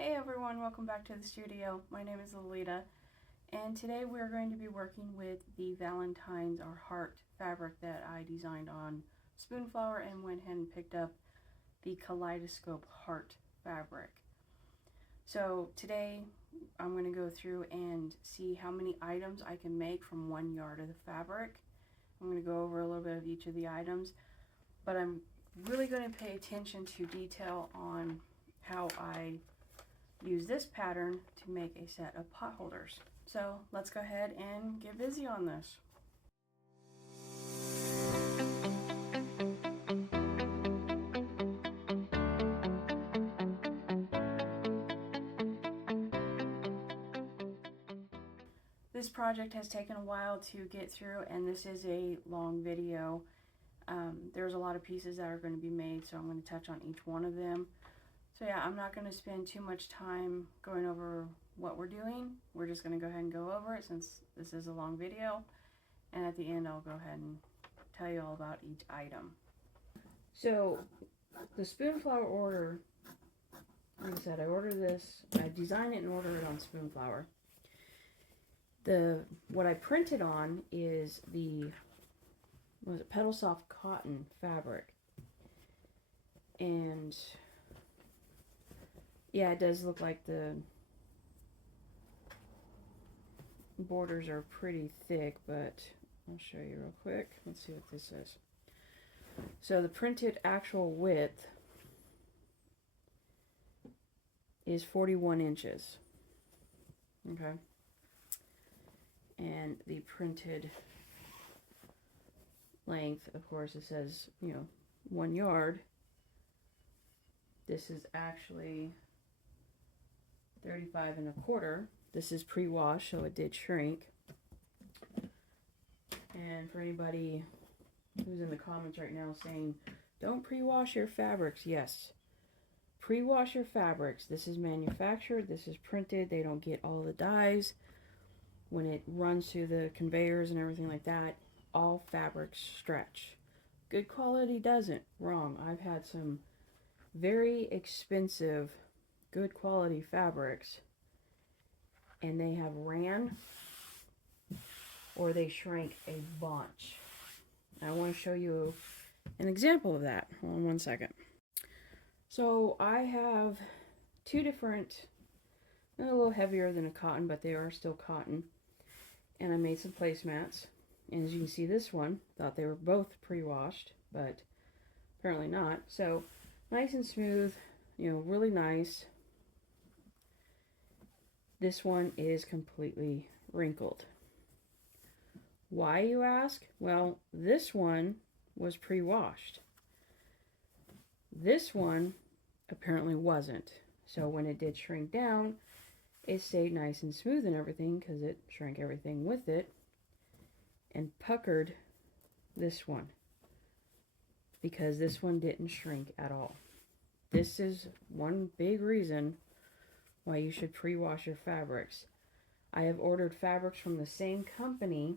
Hey everyone, welcome back to the studio. My name is Lolita, and today we're going to be working with the Valentine's or heart fabric that I designed on Spoonflower and went ahead and picked up the kaleidoscope heart fabric. So today I'm going to go through and see how many items I can make from 1 yard of the fabric. I'm going to go over a little bit of each of the items, but I'm really going to pay attention to detail on how I use this pattern to make a set of pot holders. So let's go ahead and get busy on this. This project has taken a while to get through, and this is a long video. There's a lot of pieces that are going to be made, so I'm going to touch on each one of them. So yeah, I'm not going to spend too much time going over what we're doing. We're just going to go ahead and go over it since this is a long video. And at the end, I'll go ahead and tell you all about each item. So the Spoonflower order, like I said, I ordered this. I designed it and ordered it on Spoonflower. What I printed on is the Petal Soft cotton fabric. And yeah, it does look like the borders are pretty thick, but I'll show you real quick. Let's see what this is. So the printed actual width is 41 inches. Okay. And the printed length, of course, it says, 1 yard. This is actually 35 1/4. This is pre-wash, so it did shrink. And for anybody who's in the comments right now saying, don't pre-wash your fabrics, yes. Pre-wash your fabrics. This is manufactured, this is printed, they don't get all the dyes. When it runs through the conveyors and everything like that, all fabrics stretch. Good quality doesn't. Wrong. I've had some very expensive good quality fabrics and they have ran or they shrank a bunch. I want to show you an example of that. Hold on one second. So I have two different, they're a little heavier than a cotton, but they are still cotton, and I made some placemats. And as you can see, this one, thought they were both pre-washed, but apparently not. So nice and smooth, really nice. This one is completely wrinkled. Why, you ask? Well, this one was pre-washed. This one apparently wasn't. So when it did shrink down, it stayed nice and smooth and everything because it shrank everything with it and puckered this one because this one didn't shrink at all. This is one big reason why you should pre-wash your fabrics. I have ordered fabrics from the same company,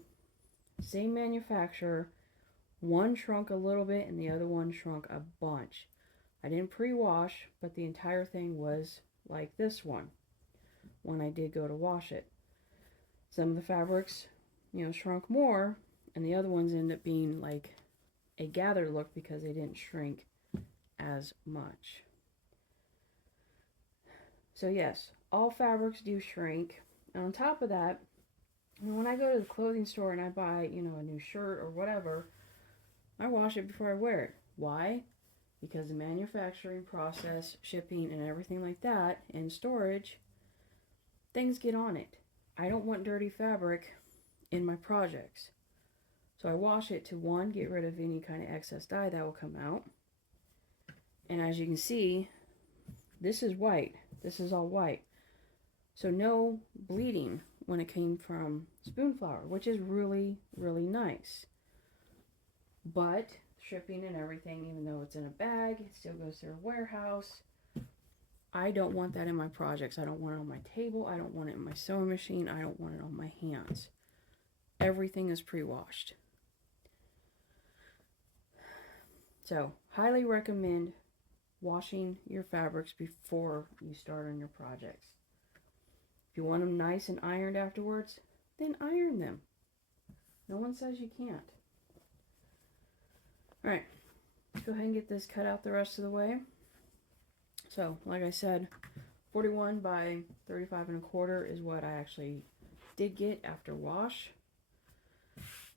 same manufacturer. One shrunk a little bit and the other one shrunk a bunch. I didn't pre-wash, but the entire thing was like this one when I did go to wash it. Some of the fabrics, shrunk more, and the other ones end up being like a gathered look because they didn't shrink as much. So yes, all fabrics do shrink. And on top of that, when I go to the clothing store and I buy, a new shirt or whatever, I wash it before I wear it. Why? Because the manufacturing process, shipping, and everything like that, and storage, things get on it. I don't want dirty fabric in my projects. So I wash it to, one, get rid of any kind of excess dye that will come out. And as you can see, this is white. This is all white. So no bleeding when it came from Spoonflower, which is really, really nice. But shipping and everything, even though it's in a bag, it still goes through a warehouse. I don't want that in my projects. I don't want it on my table. I don't want it in my sewing machine. I don't want it on my hands. Everything is pre-washed. So, highly recommend washing your fabrics before you start on your projects. If you want them nice and ironed afterwards, then iron them. No one says you can't. Alright, let's go ahead and get this cut out the rest of the way. So, like I said, 41 by 35 and a quarter is what I actually did get after wash.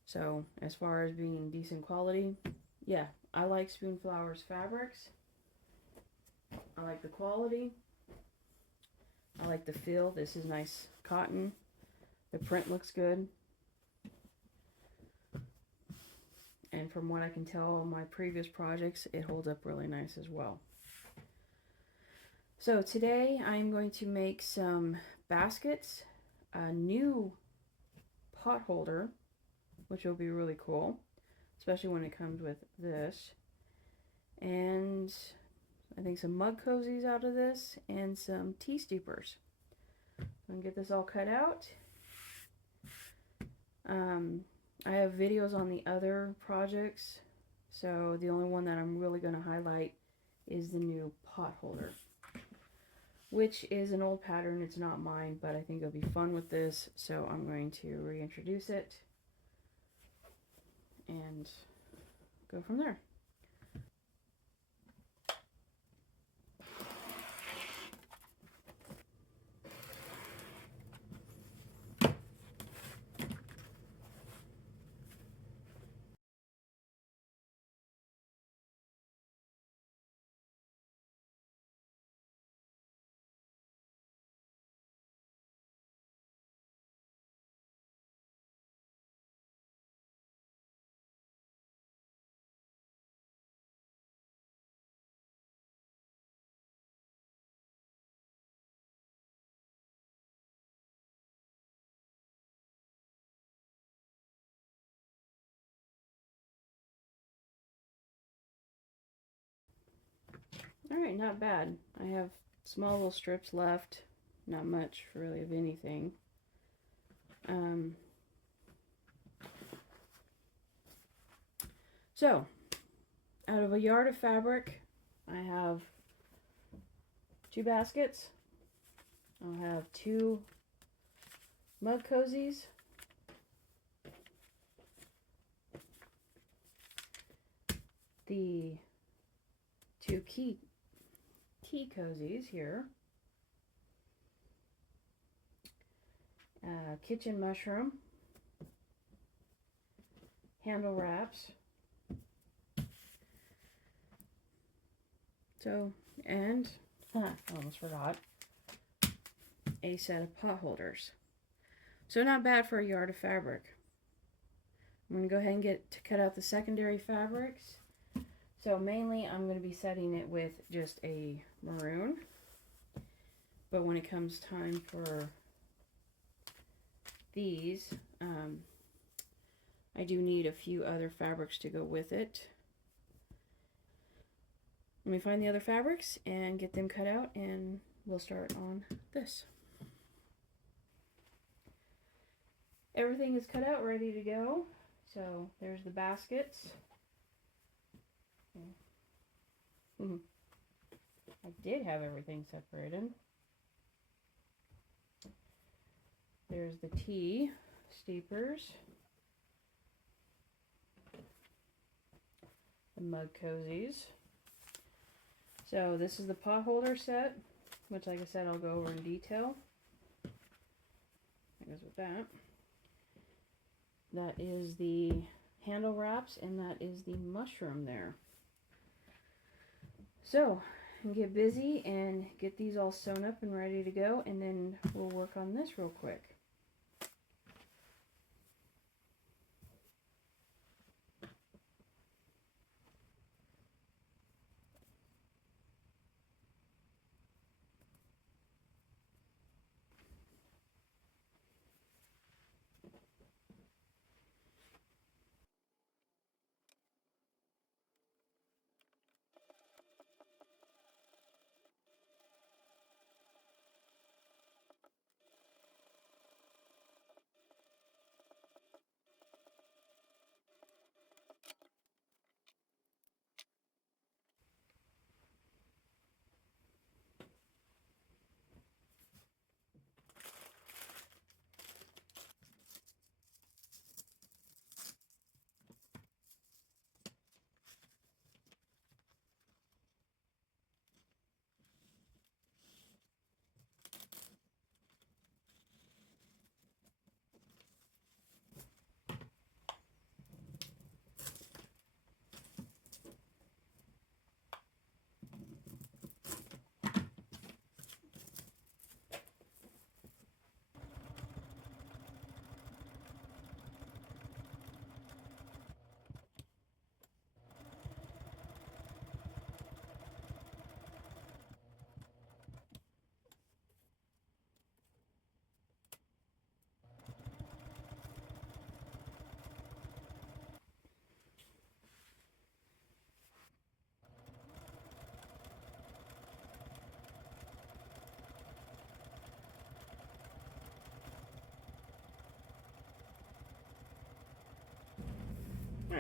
So, as far as being decent quality, yeah, I like Spoonflower's fabrics. I like the quality. I like the feel. This is nice cotton. The print looks good. And from what I can tell on my previous projects, it holds up really nice as well. So today I'm going to make some baskets, a new pot holder, which will be really cool, especially when it comes with this, and I think some mug cozies out of this, and some tea steepers. I'm going to get this all cut out. I have videos on the other projects, so the only one that I'm really going to highlight is the new pot holder, which is an old pattern. It's not mine, but I think it'll be fun with this, so I'm going to reintroduce it and go from there. Alright, not bad. I have small little strips left. Not much really of anything. So, out of a yard of fabric, I have 2 baskets. I'll have 2 mug cozies. The 2 tea cozies here. Kitchen mushroom. Handle wraps. So, and, I almost forgot, a set of pot holders. So not bad for a yard of fabric. I'm going to go ahead and get to cut out the secondary fabrics. So mainly I'm going to be setting it with just a maroon. But when it comes time for these, I do need a few other fabrics to go with it. Let me find the other fabrics and get them cut out, and we'll start on this. Everything is cut out, ready to go. So there's the baskets. I did have everything separated. There's the tea steepers. The mug cozies. So this is the pot holder set, which, like I said, I'll go over in detail. That goes with that. That is the handle wraps, and that is the mushroom there. So, get busy and get these all sewn up and ready to go, and then we'll work on this real quick.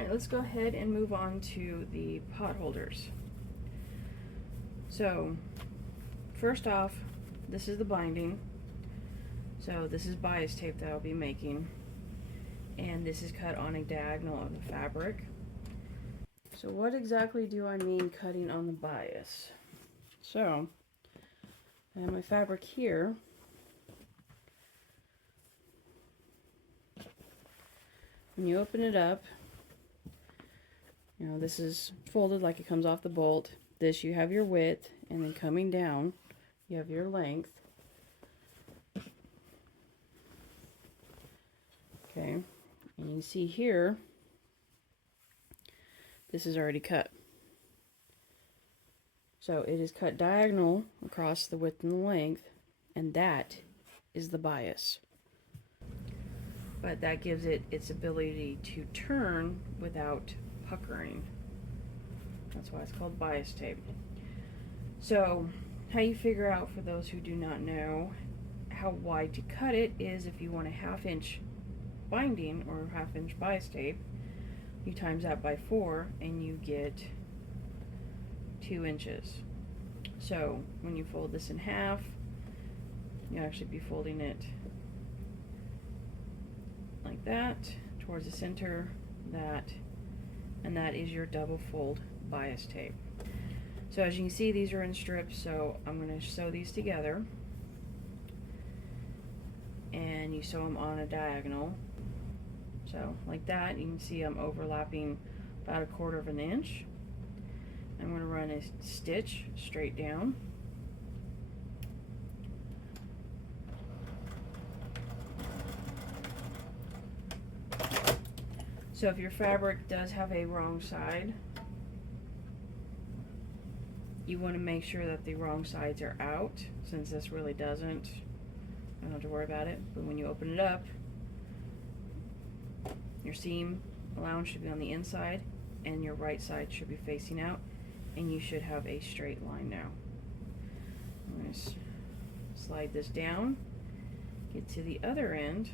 Alright, let's go ahead and move on to the potholders. So, first off, this is the binding. So this is bias tape that I'll be making. And this is cut on a diagonal of the fabric. So what exactly do I mean cutting on the bias? So, I have my fabric here. When you open it up, you know, this is folded like it comes off the bolt. This, you have your width, and then coming down, you have your length. Okay, and you can see here, this is already cut. So it is cut diagonal across the width and the length, and that is the bias. But that gives it its ability to turn without puckering. That's why it's called bias tape. So how you figure out, for those who do not know, how wide to cut it is if you want a 1/2 inch binding or 1/2 inch bias tape, you times that by 4 and you get 2 inches. So when you fold this in half, you actually be folding it like that towards the center, that, and that is your double fold bias tape. So as you can see, these are in strips, so I'm going to sew these together, and you sew them on a diagonal. So like that, you can see I'm overlapping about 1/4 of an inch. I'm going to run a stitch straight down. So if your fabric does have a wrong side, you want to make sure that the wrong sides are out. Since this really doesn't, I don't have to worry about it. But when you open it up, your seam allowance should be on the inside and your right side should be facing out, and you should have a straight line now. I'm going to slide this down, get to the other end.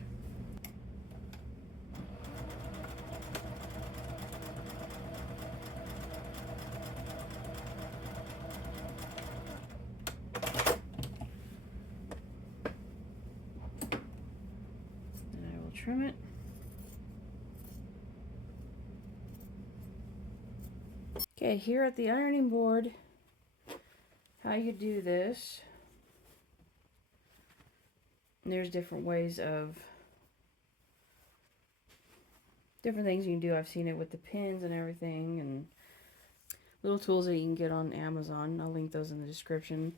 Trim it. Okay, here at the ironing board, how you do this, there's different ways of, different things you can do. I've seen it with the pins and everything, and little tools that you can get on Amazon. I'll link those in the description.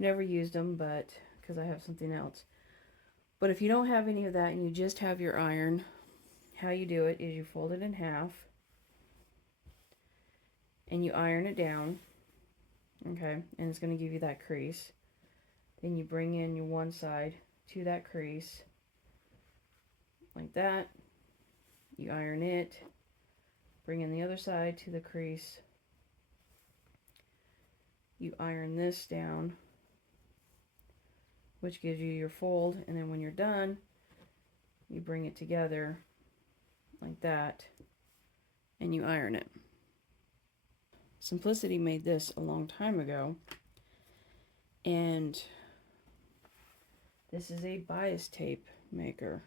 Never used them, but because I have something else. But if you don't have any of that and you just have your iron, how you do it is you fold it in half and you iron it down, okay, and it's going to give you that crease. Then you bring in your one side to that crease, like that. You iron it, bring in the other side to the crease. You iron this down, which gives you your fold, and then when you're done, you bring it together like that, and you iron it. Simplicity made this a long time ago, and this is a bias tape maker.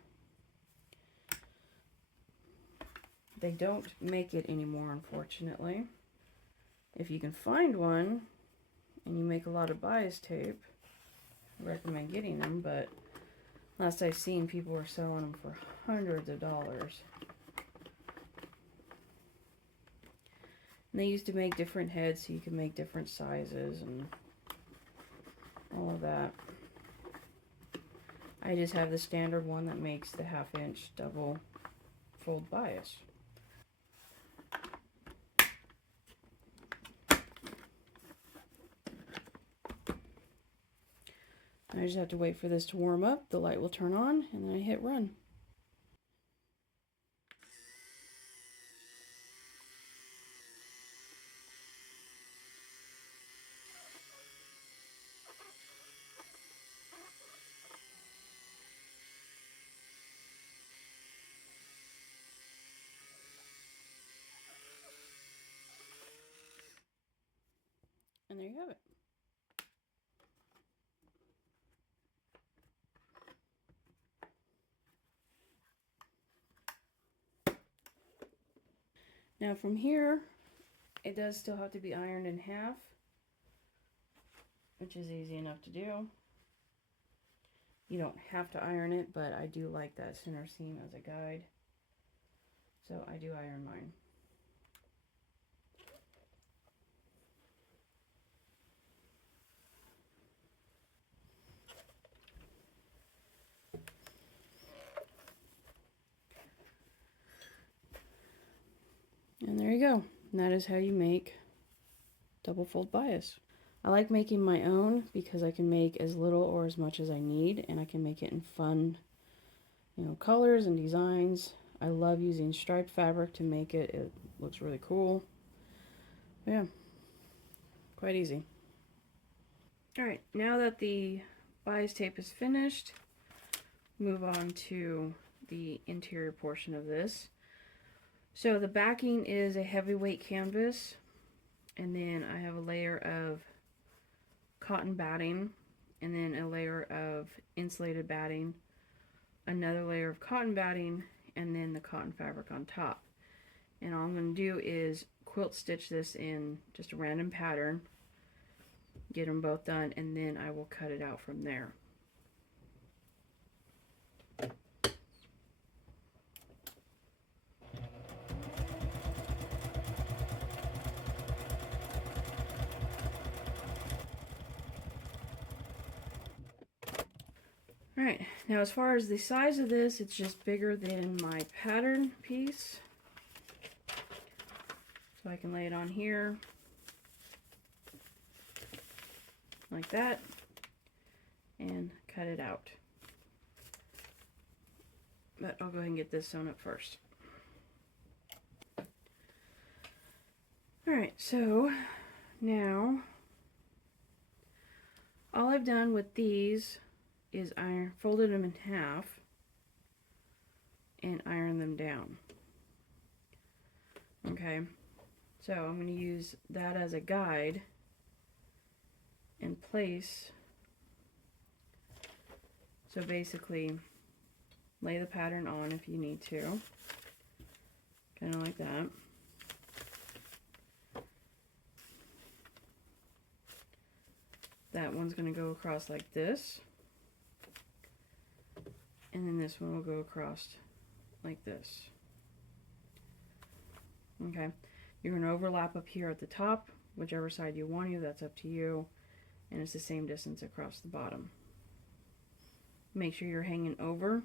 They don't make it anymore, unfortunately. If you can find one, and you make a lot of bias tape, I recommend getting them, but last I've seen, people were selling them for hundreds of dollars. And they used to make different heads so you could make different sizes and all of that. I just have the standard one that makes the 1/2 inch double fold bias. I just have to wait for this to warm up, the light will turn on, and then I hit run. And there you have it. Now from here, it does still have to be ironed in half, which is easy enough to do. You don't have to iron it, but I do like that center seam as a guide. So I do iron mine. And there you go. And that is how you make double fold bias. I like making my own because I can make as little or as much as I need, and I can make it in fun, colors and designs. I love using striped fabric to make it. It looks really cool. Yeah, quite easy. Alright, now that the bias tape is finished, move on to the interior portion of this. So the backing is a heavyweight canvas, and then I have a layer of cotton batting, and then a layer of insulated batting, another layer of cotton batting, and then the cotton fabric on top. And all I'm going to do is quilt stitch this in just a random pattern, get them both done, and then I will cut it out from there. Alright, now as far as the size of this, it's just bigger than my pattern piece. So I can lay it on here, like that, and cut it out. But I'll go ahead and get this sewn up first. Alright, so now all I've done with these is I folded them in half and iron them down. Okay, so I'm going to use that as a guide and place. So basically, lay the pattern on if you need to, kind of like that. That one's going to go across like this. And then this one will go across like this. Okay, you're going to overlap up here at the top, whichever side you want to, that's up to you. And it's the same distance across the bottom. Make sure you're hanging over.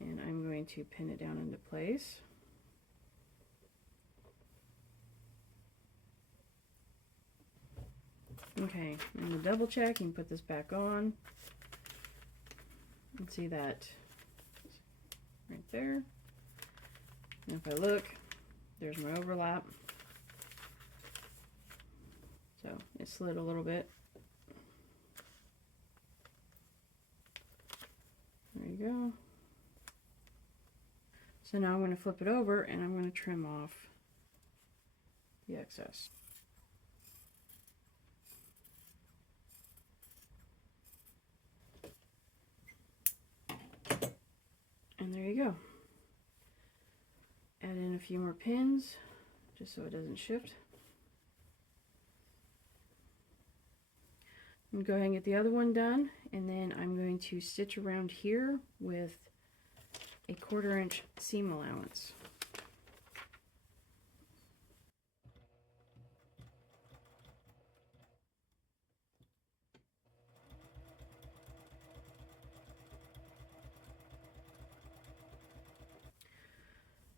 And I'm going to pin it down into place. Okay, and the double check, you can put this back on. And see that right there. And if I look, there's my overlap. So it slid a little bit. There you go. So now I'm going to flip it over and I'm going to trim off the excess. And there you go. Add in a few more pins just so it doesn't shift. I'm going to go ahead and get the other one done, and then I'm going to stitch around here with a 1/4 inch seam allowance.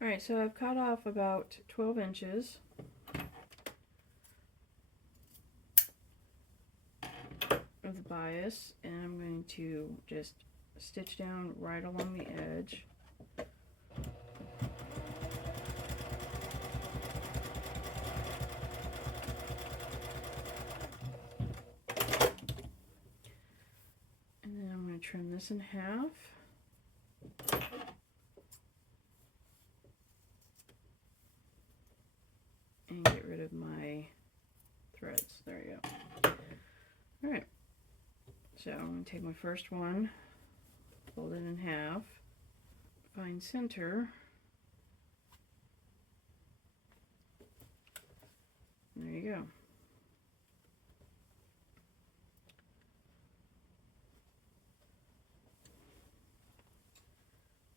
Alright, so I've cut off about 12 inches. Of the bias, and I'm going to just stitch down right along the edge. And then I'm going to trim this in half. And get rid of my Alright, so I'm going to take my first one, fold it in half, find center, there you go.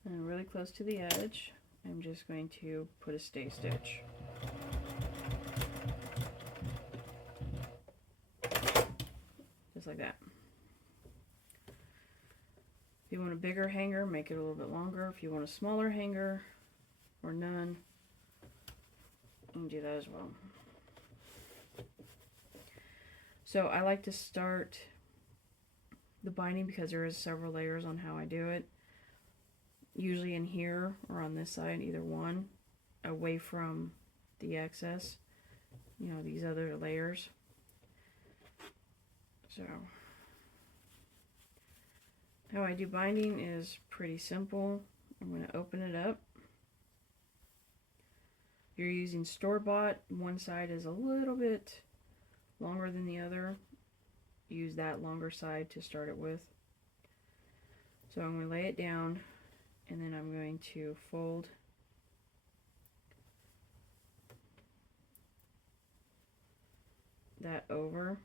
And really close to the edge, I'm just going to put a stay stitch. Just like that. If you want a bigger hanger, make it a little bit longer. If you want a smaller hanger or none, you can do that as well. So I like to start the binding because there is several layers on how I do it. Usually in here or on this side, either one, away from the excess, you know, these other layers. So how I do binding is pretty simple. I'm going to open it up. If you're using store-bought, one side is a little bit longer than the other. Use that longer side to start it with. So I'm going to lay it down, and then I'm going to fold that over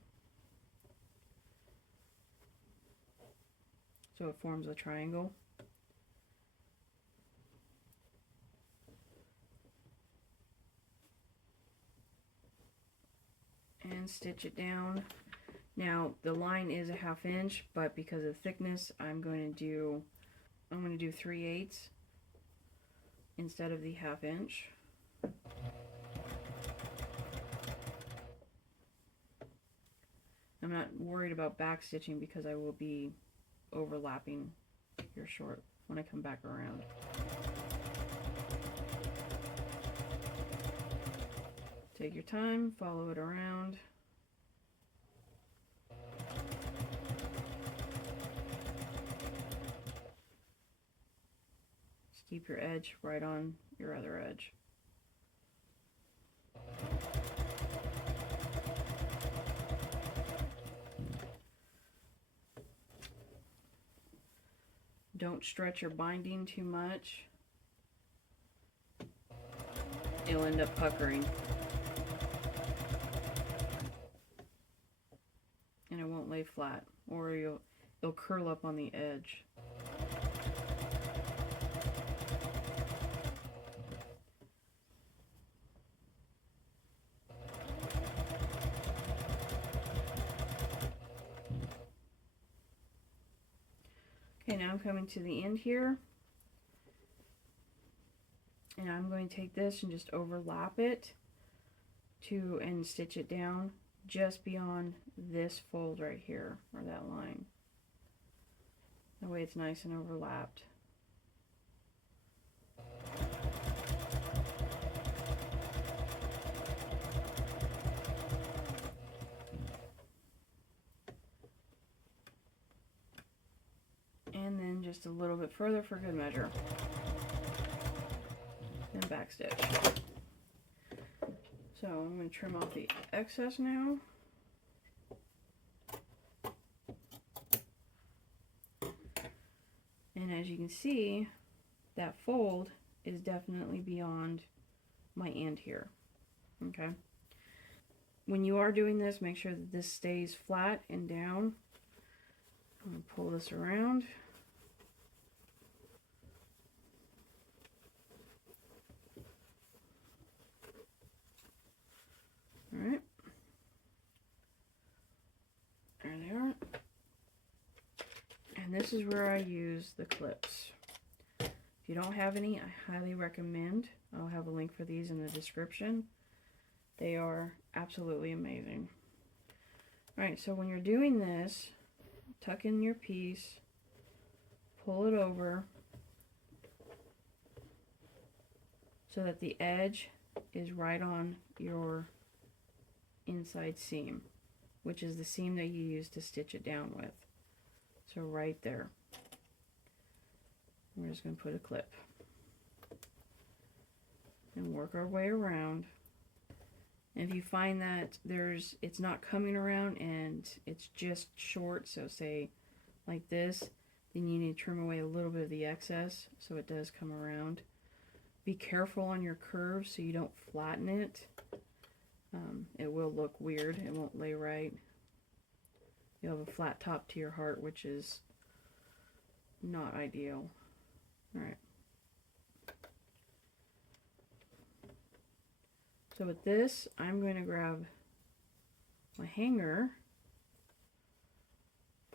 so it forms a triangle. And stitch it down. Now the line is a 1/2 inch, but because of thickness, I'm going to do 3/8 instead of the 1/2 inch. I'm not worried about back stitching because I will be overlapping your short when I come back around. Take your time, follow it around. Just keep your edge right on your other edge. Don't stretch your binding too much. It'll end up puckering. And it won't lay flat, or it'll curl up on the edge. Okay, now I'm coming to the end here, and I'm going to take this and just overlap it and stitch it down just beyond this fold right here, or that line. That way it's nice and overlapped. And then just a little bit further for good measure. And back stitch. So I'm going to trim off the excess now. And as you can see, that fold is definitely beyond my end here. Okay. When you are doing this, make sure that this stays flat and down. I'm going to pull this around. Alright. There they are. And this is where I use the clips. If you don't have any, I highly recommend. I'll have a link for these in the description. They are absolutely amazing. Alright, so when you're doing this, tuck in your piece, pull it over so that the edge is right on your inside seam, which is the seam that you use to stitch it down with. So right there. We're just going to put a clip and work our way around And if you find that it's not coming around and it's just short, so say like this, then you need to trim away a little bit of the excess so it does come around. Be careful on your curves so you don't flatten it. It will look weird. It won't lay right. You'll have a flat top to your heart, which is not ideal. Alright. So with this, I'm going to grab my hanger,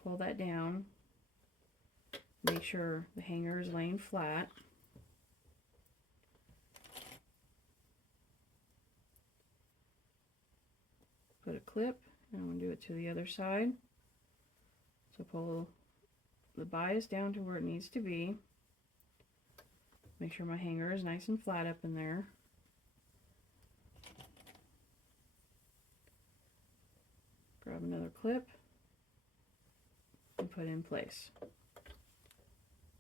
pull that down, make sure the hanger is laying flat. Put a clip, and I'm going to do it to the other side. So pull the bias down to where it needs to be. Make sure my hanger is nice and flat up in there. Grab another clip and put in place.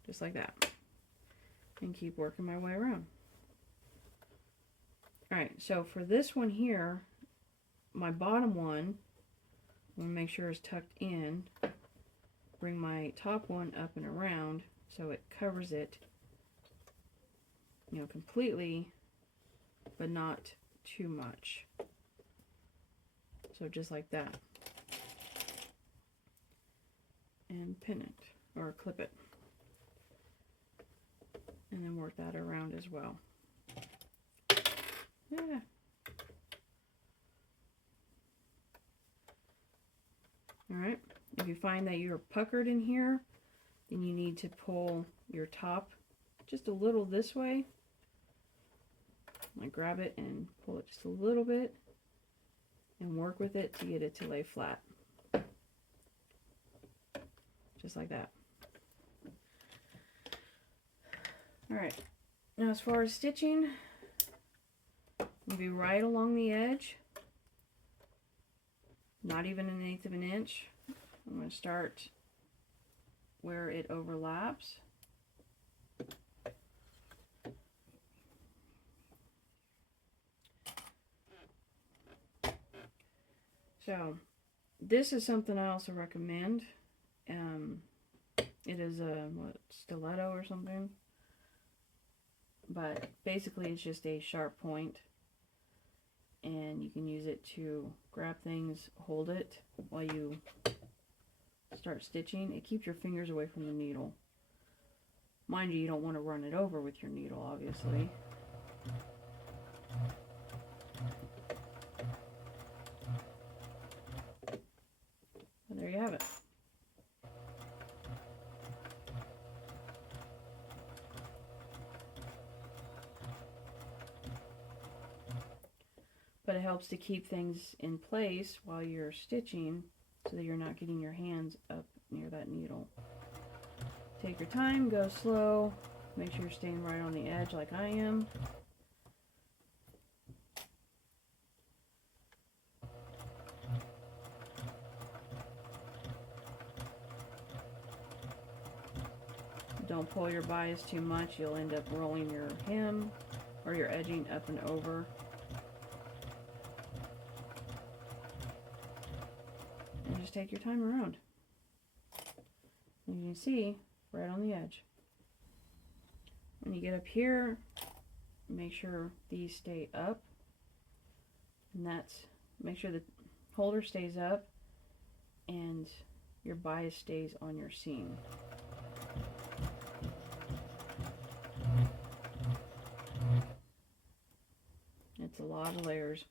Just like that. And keep working my way around. Alright, so for this one here, my bottom one, I'm going to make sure is tucked in. Bring my top one up and around so it covers it, you know, completely, but not too much. So just like that. And pin it, or clip it. And then work that around as well. Yeah. Alright, if you find that you're puckered in here, then you need to pull your top just a little this way. Like grab it and pull it just a little bit and work with it to get it to lay flat. Just like that. Alright, now as far as stitching, you'll be right along the edge. Not even 1/8 of an inch. I'm going to start where it overlaps. So this is something I also recommend. It is a stiletto or something, but basically it's just a sharp point. And you can use it to grab things, hold it while you start stitching. It keeps your fingers away from the needle. Mind you, you don't want to run it over with your needle, obviously. But there you have it. But it helps to keep things in place while you're stitching so that you're not getting your hands up near that needle. Take your time, go slow, make sure you're staying right on the edge like I am. Don't pull your bias too much, you'll end up rolling your hem or your edging up and over. And just take your time around. And you can see, right on the edge. When you get up here, make sure these stay up. And make sure the holder stays up and your bias stays on your seam. It's a lot of layers.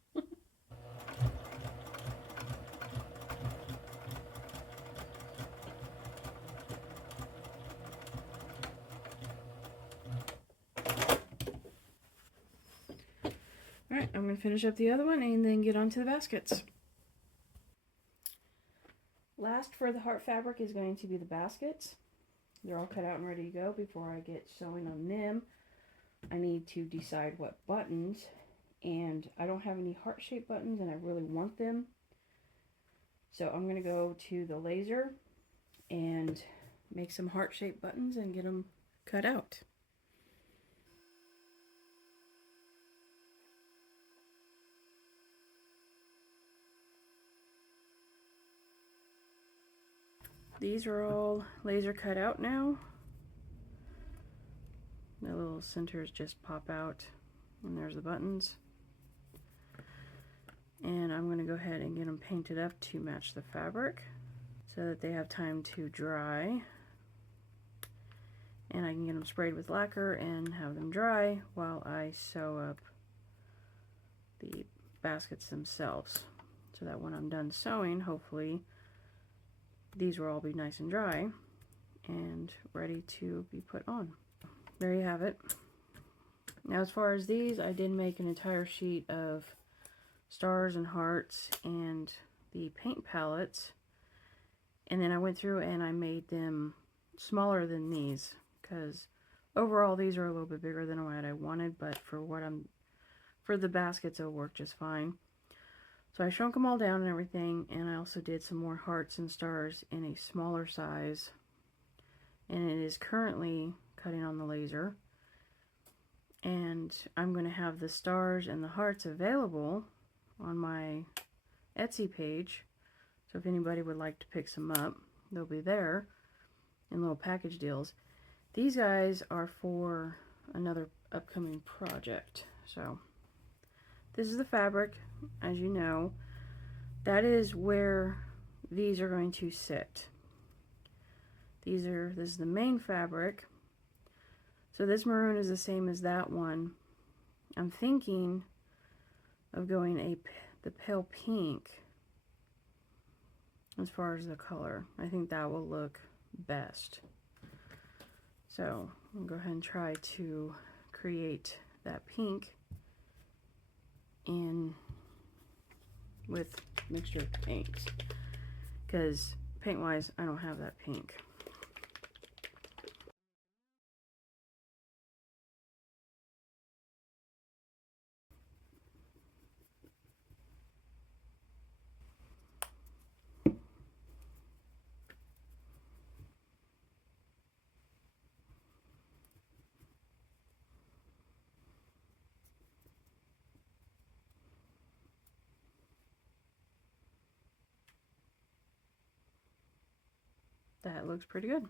Alright, I'm going to finish up the other one and then get on to the baskets. Last for the heart fabric is going to be the baskets. They're all cut out and ready to go. Before I get sewing on them, I need to decide what buttons, and I don't have any heart-shaped buttons and I really want them. So I'm going to go to the laser and make some heart-shaped buttons and get them cut out. These are all laser cut out now. The little centers just pop out, and there's the buttons. And I'm going to go ahead and get them painted up to match the fabric so that they have time to dry. And I can get them sprayed with lacquer and have them dry while I sew up the baskets themselves. So that when I'm done sewing, hopefully these will all be nice and dry and ready to be put on. There you have it. Now as far as these, I did make an entire sheet of stars and hearts and the paint palettes, and then I went through and I made them smaller than these because overall these are a little bit bigger than what I wanted, but for the baskets it'll work just fine. So I shrunk them all down and everything, and I also did some more hearts and stars in a smaller size, and it is currently cutting on the laser. And I'm going to have the stars and the hearts available on my Etsy page, so if anybody would like to pick some up, they'll be there in little package deals. These guys are for another upcoming project. So this is the fabric, as you know. That is where these are going to sit. This is the main fabric. So this maroon is the same as that one. I'm thinking of going the pale pink as far as the color. I think that will look best. So I'll go ahead and try to create that pink with mixture of paints, because paint wise I don't have that pink. That looks pretty good.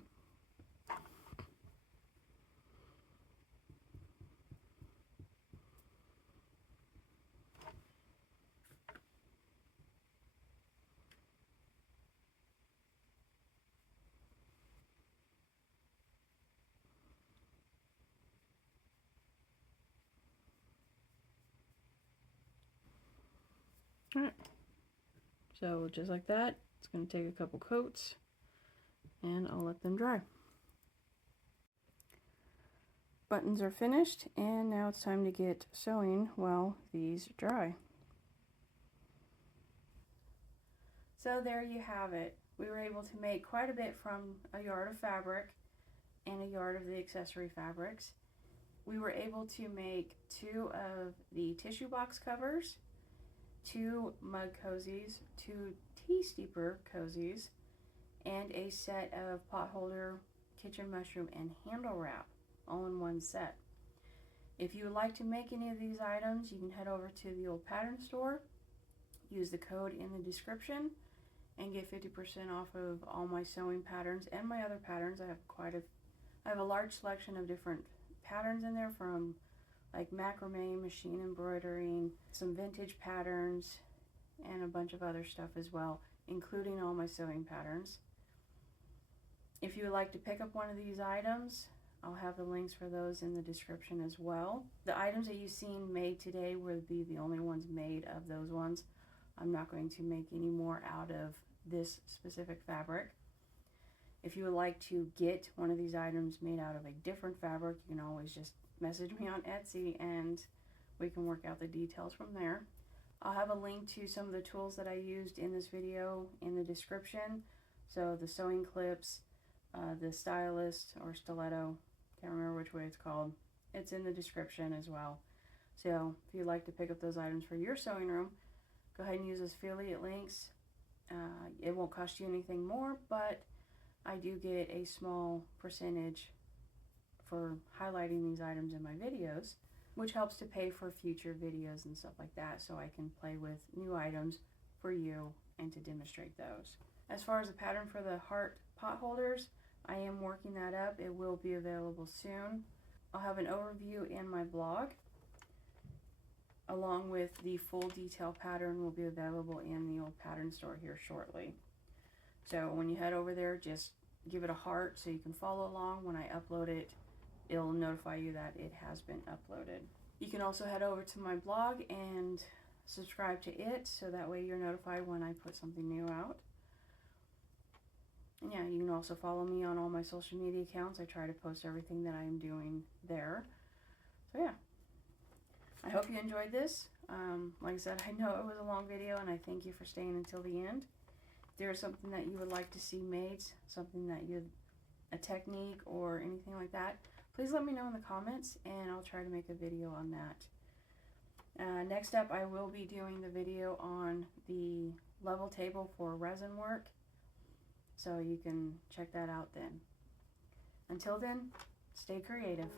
Alright, so just like that, it's going to take a couple coats and I'll let them dry. Buttons are finished, and now it's time to get sewing while these dry. So there you have it. We were able to make quite a bit from a yard of fabric and a yard of the accessory fabrics. We were able to make 2 of the tissue box covers, 2 mug cozies, 2 tea steeper cozies, and a set of potholder, kitchen mushroom, and handle wrap, all in one set. If you would like to make any of these items, you can head over to the old pattern store, use the code in the description, and get 50% off of all my sewing patterns and my other patterns. I have a large selection of different patterns in there, from like macrame, machine embroidering, some vintage patterns, and a bunch of other stuff as well, including all my sewing patterns. If you would like to pick up one of these items, I'll have the links for those in the description as well. The items that you've seen made today will be the only ones made of those ones. I'm not going to make any more out of this specific fabric. If you would like to get one of these items made out of a different fabric, you can always just message me on Etsy and we can work out the details from there. I'll have a link to some of the tools that I used in this video in the description. So the sewing clips, the stylist or stiletto, can't remember which way it's called, it's in the description as well. So if you'd like to pick up those items for your sewing room, go ahead and use those affiliate links. It won't cost you anything more, but I do get a small percentage for highlighting these items in my videos, which helps to pay for future videos and stuff like that, so I can play with new items for you and to demonstrate those. As far as the pattern for the heart potholders. I am working that up. It will be available soon. I'll have an overview in my blog, along with the full detail pattern will be available in the old pattern store here shortly. So when you head over there, just give it a heart so you can follow along. When I upload it, it'll notify you that it has been uploaded. You can also head over to my blog and subscribe to it, so that way you're notified when I put something new out. And yeah, you can also follow me on all my social media accounts. I try to post everything that I am doing there. So yeah, I hope you enjoyed this. Like I said, I know it was a long video, and I thank you for staying until the end. If there is something that you would like to see made, something that a technique or anything like that, please let me know in the comments, and I'll try to make a video on that. Next up, I will be doing the video on the level table for resin work, so you can check that out then. Until then, stay creative.